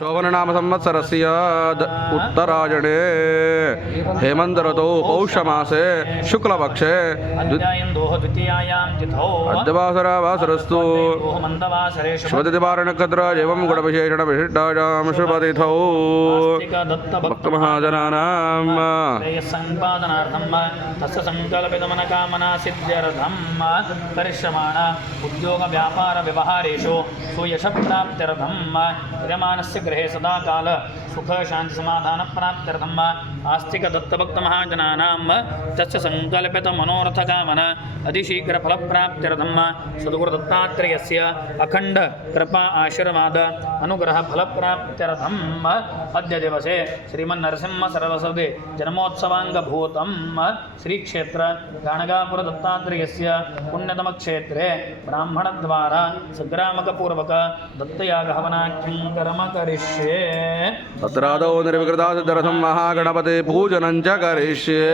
शोभननाम संवत्सरस्य उत्तरायणे हेमन्तर्तौ पौषमासे शुक्लपक्षे अद्यवासरस्तु शुभतिथिवारनक्षत्र एवं गुणविशेषणविशिष्टायां शुभतिथौ भक्तमहाजनानां तस्य संकल्पितमनकामना सिद्ध्यर्थं करिष्यमाण उद्योग व्यापार व्यवहारेषु सुयशप्राप्त्यर्थं यजमानस्य गृहे सदा काल सुख शांति समाधान प्राप्त्यर्थम आस्तिक दत्तभक्त महाजनानां तस्य संकल्पित मनोरथ कामना अतिशीघ्र फल प्राप्त्यर्थम सद्गुरु दत्तात्रेयस्य अखंड कृपा आशीर्वाद अनुग्रह फल प्राप्त्यर्थम अद्य दिवसे श्रीमन्नरसिंह सरस्वती जन्मोत्सवांगभूतं श्री क्षेत्र गाणगापुर दत्तात्रेयस्य पुण्यतम क्षेत्रे ब्राह्मण द्वारा सग्रामक पूर्वक दत्तयाग हवनाख्यं कर्म करिष्ये तत्रादौ निर्विकृता सिद्धरथं महागणपते पूजनं च करिष्ये।